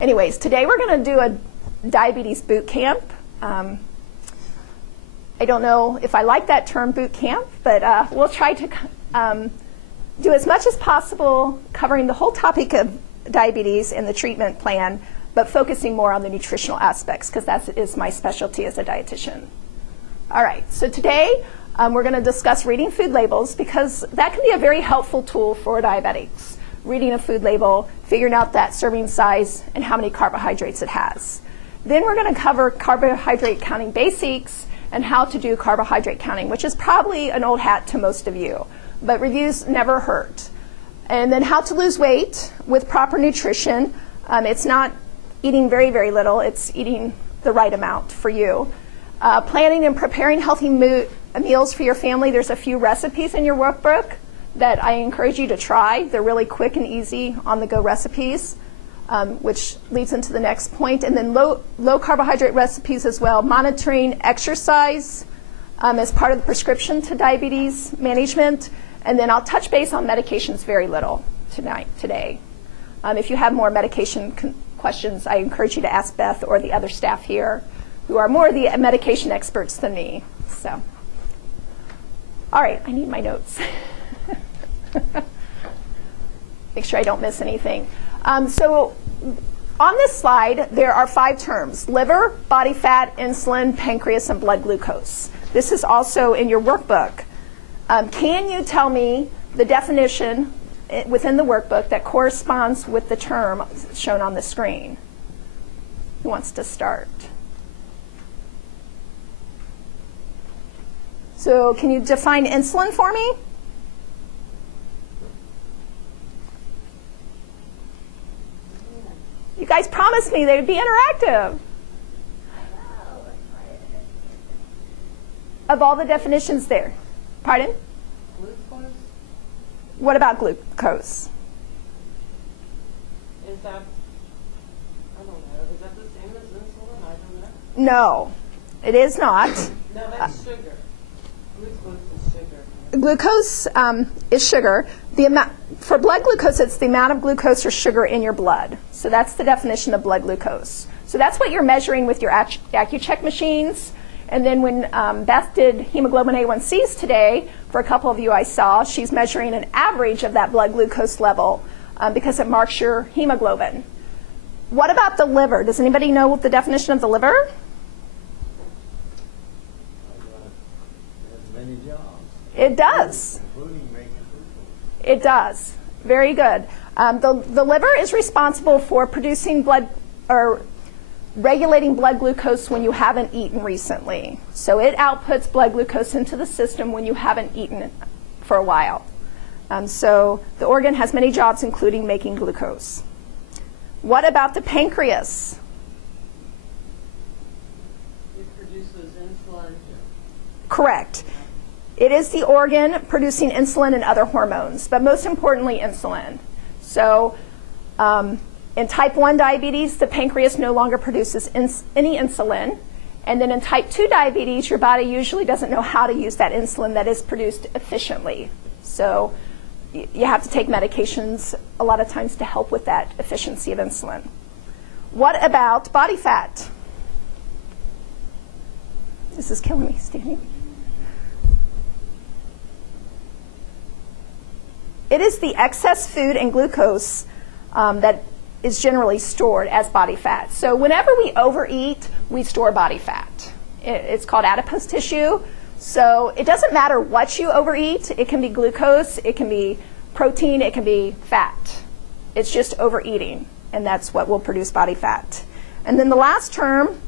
Anyways, today we're going to do a diabetes boot camp. I don't know if I like that term, boot camp, but we'll try to do as much as possible covering the whole topic of diabetes and the treatment plan, but focusing more on the nutritional aspects because that is my specialty as a dietitian. All right, so today we're going to discuss reading food labels because that can be a very helpful tool for diabetics. Reading a food label, figuring out that serving size and how many carbohydrates it has. Then we're going to cover carbohydrate counting basics and how to do carbohydrate counting, which is probably an old hat to most of you, but reviews never hurt. And then how to lose weight with proper nutrition. It's not eating very, very little, it's eating the right amount for you. Planning and preparing healthy meals for your family. There's a few recipes in your workbook that I encourage you to try. They're really quick and easy on-the-go recipes, which leads into the next point. And then low carbohydrate recipes as well. Monitoring exercise as part of the prescription to diabetes management. And then I'll touch base on medications very little today. If you have more medication questions, I encourage you to ask Beth or the other staff here who are more the medication experts than me. So, all right, I need my notes. Make sure I don't miss anything. So on this slide, there are 5 terms: liver, body fat, insulin, pancreas, and blood glucose. This is also in your workbook. Can you tell me the definition within the workbook that corresponds with the term shown on the screen? Who wants to start? So can you define insulin for me? You guys promised me they would be interactive. Of all the definitions there. Pardon? Glucose? What about glucose? Is that, I don't know, is that the same as insulin? I don't know. No, it is not. No, that's sugar. Glucose is sugar. Glucose is sugar. For blood glucose, it's the amount of glucose or sugar in your blood. So that's the definition of blood glucose. So that's what you're measuring with your AccuCheck machines. And then when Beth did hemoglobin A1Cs today, for a couple of you I saw, she's measuring an average of that blood glucose level because it marks your hemoglobin. What about the liver? Does anybody know the definition of the liver? It does. It does. Very good. The liver is responsible for producing blood or regulating blood glucose when you haven't eaten recently. So it outputs blood glucose into the system when you haven't eaten for a while. So the organ has many jobs, including making glucose. What about the pancreas? It produces insulin. Correct. It is the organ producing insulin and other hormones, but most importantly, insulin. So in type 1 diabetes, the pancreas no longer produces any insulin. And then in type 2 diabetes, your body usually doesn't know how to use that insulin that is produced efficiently. So you have to take medications a lot of times to help with that efficiency of insulin. What about body fat? This is killing me, standing. It is the excess food and glucose that is generally stored as body fat. So whenever we overeat, we store body fat. It's called adipose tissue. So it doesn't matter what you overeat. It can be glucose, it can be protein, it can be fat. It's just overeating, and that's what will produce body fat. And then the last term,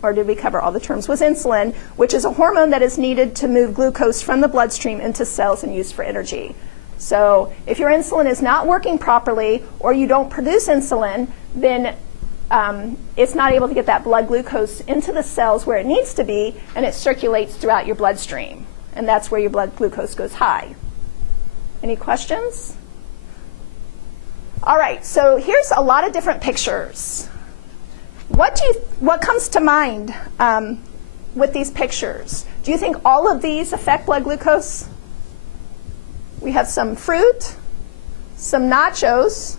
or did we cover all the terms, was insulin, which is a hormone that is needed to move glucose from the bloodstream into cells and used for energy. So if your insulin is not working properly or you don't produce insulin, then it's not able to get that blood glucose into the cells where it needs to be, and it circulates throughout your bloodstream. And that's where your blood glucose goes high. Any questions? All right, so here's a lot of different pictures. What comes to mind with these pictures? Do you think all of these affect blood glucose? We have some fruit, some nachos,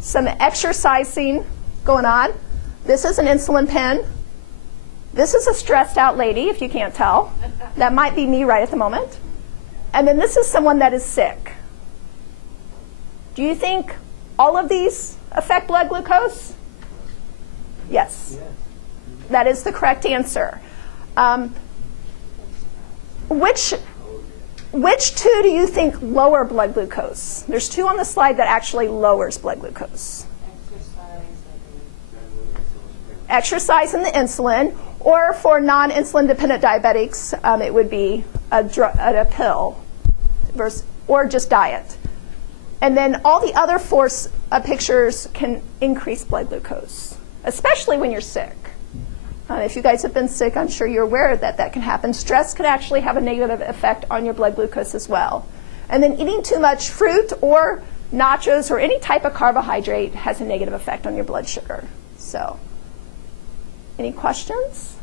some exercising going on. This is an insulin pen. This is a stressed out lady, if you can't tell. That might be me right at the moment. And then this is someone that is sick. Do you think all of these affect blood glucose? Yes. That is the correct answer. Which two do you think lower blood glucose? There's two on the slide that actually lowers blood glucose. Exercise and the insulin, or for non-insulin dependent diabetics, it would be a pill or just diet. And then all the other four pictures can increase blood glucose, especially when you're sick. If you guys have been sick, I'm sure you're aware that that can happen. Stress could actually have a negative effect on your blood glucose as well. And then eating too much fruit or nachos or any type of carbohydrate has a negative effect on your blood sugar. So, any questions?